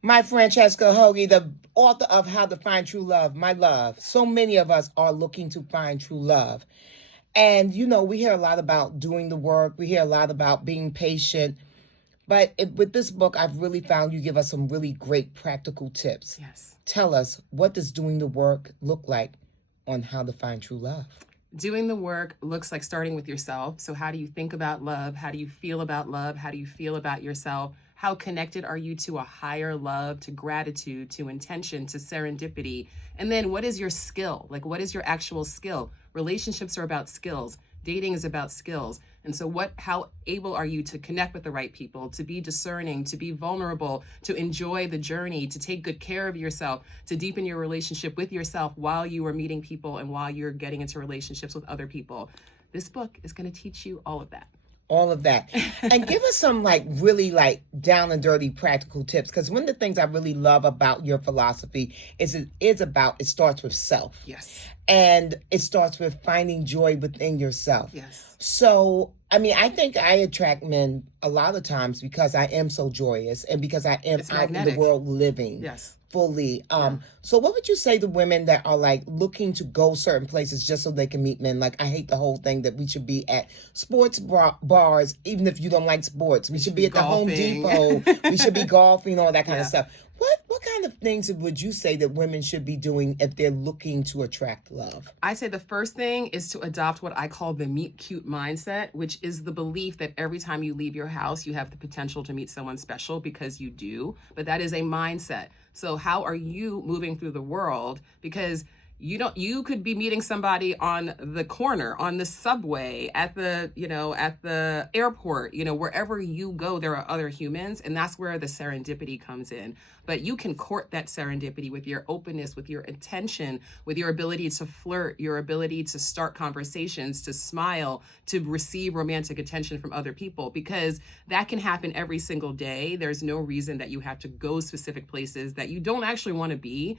My Francesca Hogi, the author of How to Find True Love, my love. So many of us are looking to find true love. And, we hear a lot about doing the work. We hear a lot about being patient. But with this book, I've really found you give us some really great practical tips. Yes. Tell us, what does doing the work look like on how to find true love? Doing the work looks like starting with yourself. So how do you think about love? How do you feel about love? How do you feel about yourself? How connected are you to a higher love, to gratitude, to intention, to serendipity? And then what is your skill? Like, what is your actual skill? Relationships are about skills. Dating is about skills. And so how able are you to connect with the right people, to be discerning, to be vulnerable, to enjoy the journey, to take good care of yourself, to deepen your relationship with yourself while you are meeting people and while you're getting into relationships with other people? This book is going to teach you all of that. All of that. And give us some really down and dirty practical tips. Because one of the things I really love about your philosophy is it starts with self. Yes. And it starts with finding joy within yourself. Yes. So, I think I attract men a lot of times because I am so joyous and because I am out in the world living. Yes. Fully. So what would you say to women that are looking to go certain places just so they can meet men? I hate the whole thing that we should be at sports bars, even if you don't like sports. We should be at golfing. The Home Depot. We should be golfing, all that kind of stuff. What kind of things would you say that women should be doing if they're looking to attract love? I say the first thing is to adopt what I call the meet cute mindset, which is the belief that every time you leave your house, you have the potential to meet someone special, because you do. But that is a mindset. So how are you moving through the world? Because you could be meeting somebody on the corner, on the subway, at the airport, wherever you go, there are other humans. And that's where the serendipity comes in. But you can court that serendipity with your openness, with your attention, with your ability to flirt, your ability to start conversations, to smile, to receive romantic attention from other people, because that can happen every single day. There's no reason that you have to go specific places that you don't actually want to be.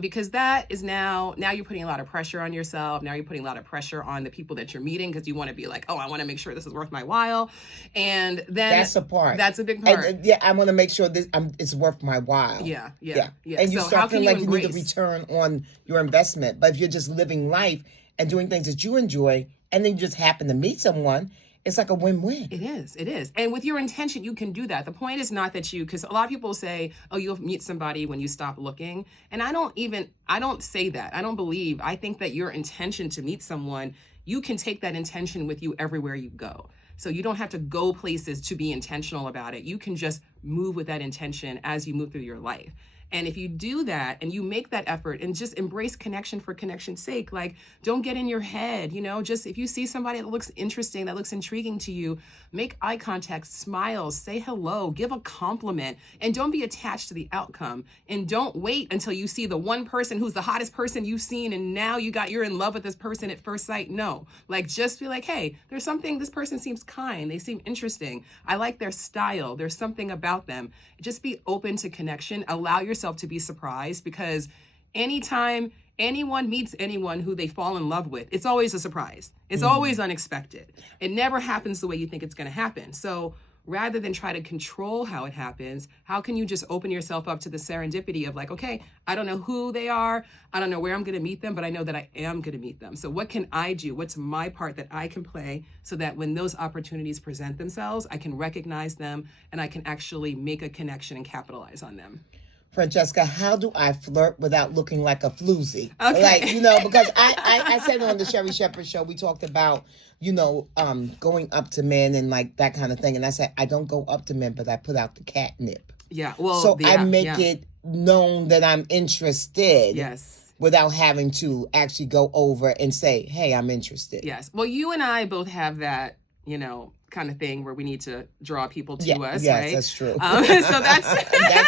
Because that is now you're putting a lot of pressure on yourself. Now you're putting a lot of pressure on the people that you're meeting, because you want to be like, oh, I want to make sure this is worth my while. And then that's a part. That's a big part. And, I want to make sure this it's worth my while. Yeah. And you start feeling like you need a return on your investment. But if you're just living life and doing things that you enjoy, and then you just happen to meet someone, it's like a win-win. It is. And with your intention, you can do that. The point is not that because a lot of people say, oh, you'll meet somebody when you stop looking. And I don't say that. I think that your intention to meet someone, you can take that intention with you everywhere you go. So you don't have to go places to be intentional about it. You can just move with that intention as you move through your life. And if you do that and you make that effort and just embrace connection for connection's sake, don't get in your head, just if you see somebody that looks interesting, that looks intriguing to you, make eye contact, smile, say hello, give a compliment, and don't be attached to the outcome. And don't wait until you see the one person who's the hottest person you've seen and now you're in love with this person at first sight. No, just be like, hey, there's something, this person seems kind, they seem interesting, I like their style, there's something about them. Just be open to connection, allow yourself to be surprised, because anytime anyone meets anyone who they fall in love with, it's always a surprise. It's always unexpected. It never happens the way you think it's going to happen. So rather than try to control how it happens, how can you just open yourself up to the serendipity of okay, I don't know who they are, I don't know where I'm going to meet them, but I know that I am going to meet them. So what can I do? What's my part that I can play so that when those opportunities present themselves, I can recognize them and I can actually make a connection and capitalize on them? Francesca, how do I flirt without looking like a floozy? Okay. Because I said on the Sherry Shepherd show, we talked about, going up to men and that kind of thing. And I said, I don't go up to men, but I put out the catnip. Yeah. Well, so I make it known that I'm interested. Yes. Without having to actually go over and say, hey, I'm interested. Yes. Well, you and I both have that, kind of thing where we need to draw people to us, yes, right? That's true. So that's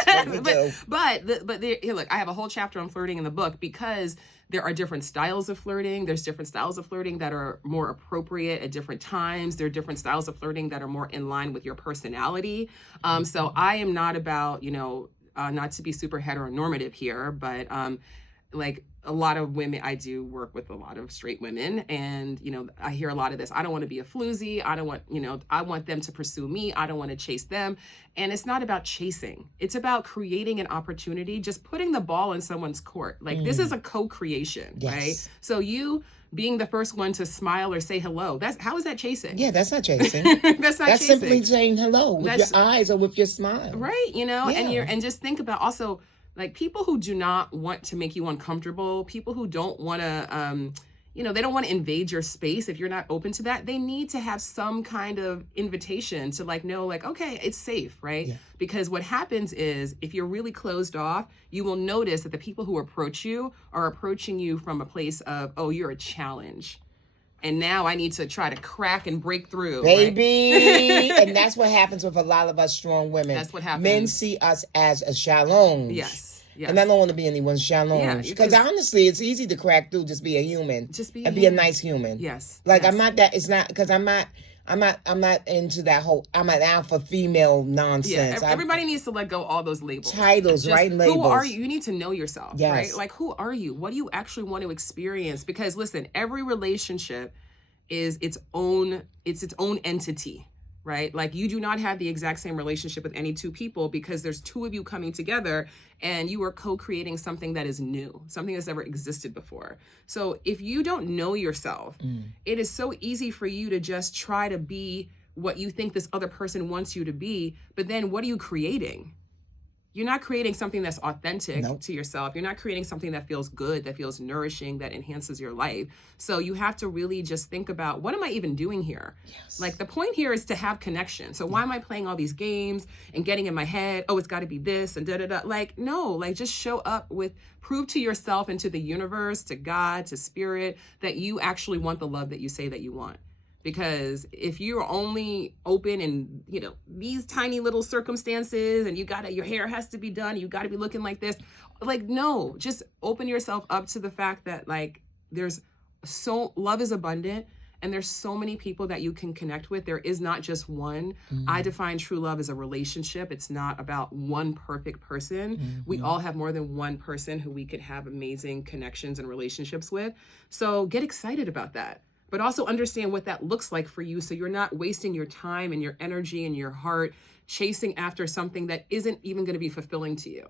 what we do. But here, look, I have a whole chapter on flirting in the book, because there are different styles of flirting. There's different styles of flirting that are more appropriate at different times. There are different styles of flirting that are more in line with your personality. So I am not about, not to be super heteronormative here, but like a lot of women, I do work with a lot of straight women, and I hear a lot of this. I don't want to be a floozy. I don't want, I want them to pursue me. I don't want to chase them. And it's not about chasing. It's about creating an opportunity, just putting the ball in someone's court. Like this is a co-creation, right? So you being the first one to smile or say hello, how is that chasing? Yeah, that's not chasing. That's chasing. Simply saying hello with your eyes or with your smile. Right, and just think about also, like, people who do not want to make you uncomfortable, people who don't want to, they don't want to invade your space. If you're not open to that, they need to have some kind of invitation to know, okay, it's safe, right? Yeah. Because what happens is if you're really closed off, you will notice that the people who approach you are approaching you from a place of, oh, you're a challenge. And now I need to try to crack and break through. Baby. Right? And that's what happens with a lot of us strong women. That's what happens. Men see us as a challenge. Yes. And I don't want to be anyone's challenge. Because honestly, it's easy to crack through, just be a human. Be a nice human. Yes. I'm not that, it's not, because I'm not into that whole, I'm an alpha female nonsense. Yeah, everybody needs to let go of all those labels. Titles, right? Labels. Who are you? You need to know yourself, right? Like, who are you? What do you actually want to experience? Because listen, every relationship is its own entity, right? Like, you do not have the exact same relationship with any two people because there's two of you coming together and you are co-creating something that is new, something that's never existed before. So if you don't know yourself, it is so easy for you to just try to be what you think this other person wants you to be. But then what are you creating? You're not creating something that's authentic to yourself. You're not creating something that feels good, that feels nourishing, that enhances your life. So you have to really just think about, what am I even doing here? Yes. Like, the point here is to have connection. So why am I playing all these games and getting in my head, oh, it's got to be this and da-da-da. Like, no, like, just show up with, prove to yourself and to the universe, to God, to spirit, that you actually want the love that you say that you want. Because if you're only open in, these tiny little circumstances and your hair has to be done, you got to be looking like this, like, no, just open yourself up to the fact that, like, love is abundant and there's so many people that you can connect with. There is not just one. I define true love as a relationship. It's not about one perfect person. We all have more than one person who we could have amazing connections and relationships with. So get excited about that. But also understand what that looks like for you, so you're not wasting your time and your energy and your heart chasing after something that isn't even going to be fulfilling to you.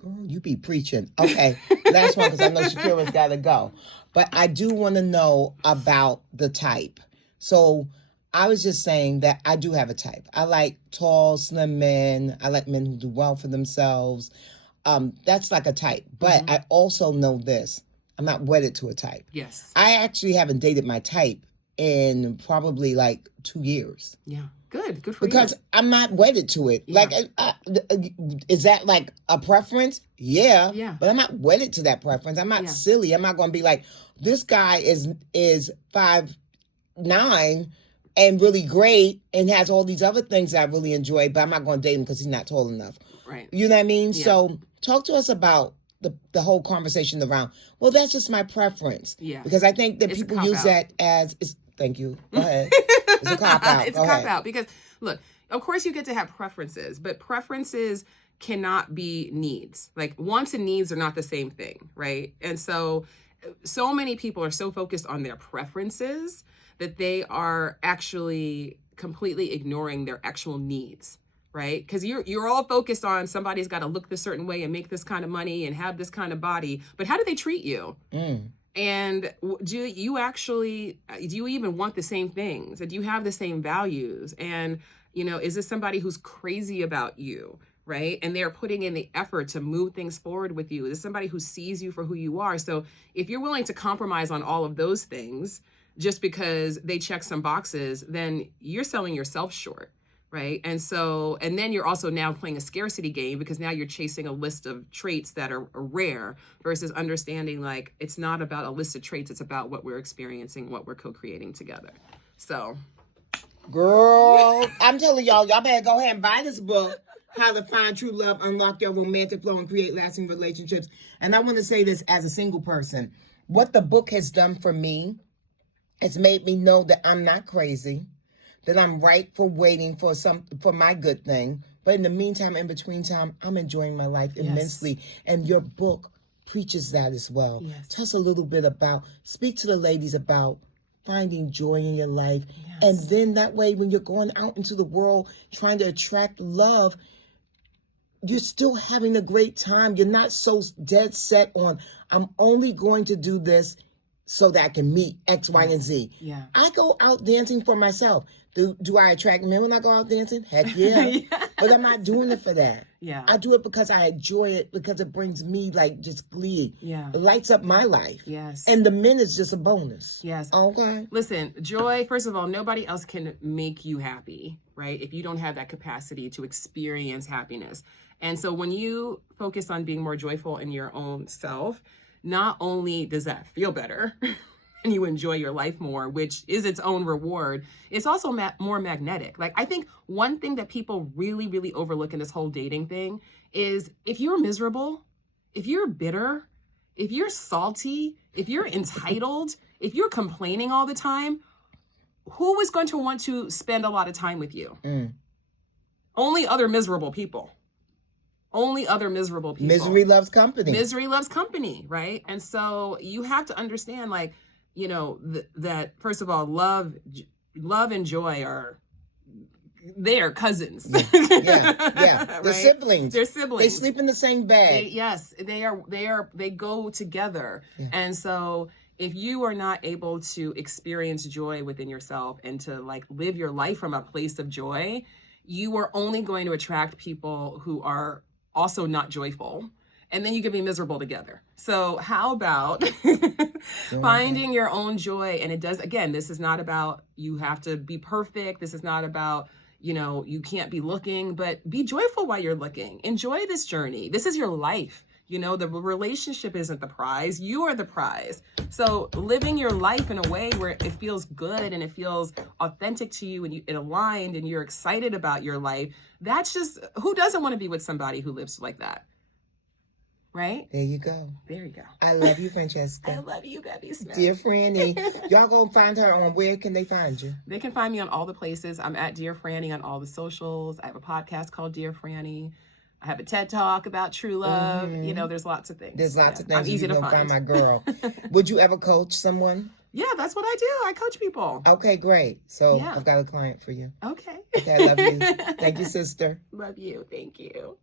Girl, you be preaching. Okay, last one, because I know Shakira's got to go. But I do want to know about the type. So I was just saying that I do have a type. I like tall, slim men. I like men who do well for themselves. That's like a type. But I also know this. I'm not wedded to a type. Yes. I actually haven't dated my type in probably like 2 years. Yeah. Good for you. Because I'm not wedded to it. Yeah. Like, is that like a preference? Yeah. Yeah. But I'm not wedded to that preference. I'm not silly. I'm not going to be like, this guy is 5'9" and really great and has all these other things that I really enjoy, but I'm not going to date him because he's not tall enough. Right. You know what I mean? Yeah. So talk to us about the whole conversation around, well, that's just my preference. Yeah. Because I think that people use that as, thank you. Go ahead. It's a cop-out. It's a cop-out because, look, of course you get to have preferences, but preferences cannot be needs. Like, wants and needs are not the same thing, right? And so many people are so focused on their preferences that they are actually completely ignoring their actual needs. Right? Because you're all focused on somebody's got to look this certain way and make this kind of money and have this kind of body. But how do they treat you? And do you even want the same things? And do you have the same values? And, is this somebody who's crazy about you? Right? And they're putting in the effort to move things forward with you. Is this somebody who sees you for who you are? So if you're willing to compromise on all of those things just because they check some boxes, then you're selling yourself short. Right. And then you're also now playing a scarcity game because now you're chasing a list of traits that are rare versus understanding, like, it's not about a list of traits. It's about what we're experiencing, what we're co-creating together. So. Girl, I'm telling y'all better go ahead and buy this book, How to Find True Love, Unlock Your Romantic Flow, and Create Lasting Relationships. And I want to say this as a single person. What the book has done for me, it's made me know that I'm not crazy, that I'm right for waiting for my good thing. But in the meantime, in between time, I'm enjoying my life immensely. And your book preaches that as well. Yes. Tell us a little bit about, speak to the ladies about finding joy in your life. Yes. And then that way, when you're going out into the world trying to attract love, you're still having a great time. You're not so dead set on, I'm only going to do this so that I can meet X, Y, and Z. Yeah. I go out dancing for myself. Do I attract men when I go out dancing? Heck yeah. Yes. But I'm not doing it for that. Yeah. I do it because I enjoy it, because it brings me like just glee. Yeah. It lights up my life. Yes. And the men is just a bonus. Yes. Okay. Listen, joy, first of all, nobody else can make you happy, right? If you don't have that capacity to experience happiness. And so when you focus on being more joyful in your own self, not only does that feel better and you enjoy your life more, which is its own reward, it's also more magnetic. Like, I think one thing that people really, really overlook in this whole dating thing is if you're miserable, if you're bitter, if you're salty, if you're entitled, if you're complaining all the time, who is going to want to spend a lot of time with you? Only other miserable people. Only other miserable people. Misery loves company. Misery loves company, right? And so you have to understand, like, you know, that first of all, love and joy they are cousins. Yeah. They're Right? siblings. They're siblings. They sleep in the same bed. They go together. Yeah. And so if you are not able to experience joy within yourself and to like live your life from a place of joy, you are only going to attract people who are also not joyful, and then you can be miserable together. So how about finding your own joy? And it does, again, this is not about you have to be perfect. This is not about, you know, you can't be looking, but be joyful while you're looking. Enjoy this journey. This is your life. You know, the relationship isn't the prize. You are the prize. So living your life in a way where it feels good and it feels authentic to you and it aligned and you're excited about your life, that's just, who doesn't want to be with somebody who lives like that? Right? There you go. There you go. I love you, Francesca. I love you, Bevy Smith. Dear Franny. Y'all gonna find her on, where can they find you? They can find me on all the places. I'm at Dear Franny on all the socials. I have a podcast called Dear Franny. I have a TED Talk about true love. You know, there's lots of things. There's lots of things. I'm easy to find my girl. Would you ever coach someone? Yeah, that's what I do. I coach people. Okay, great. So I've got a client for you. Okay. Okay, I love you. Thank you, sister. Love you. Thank you.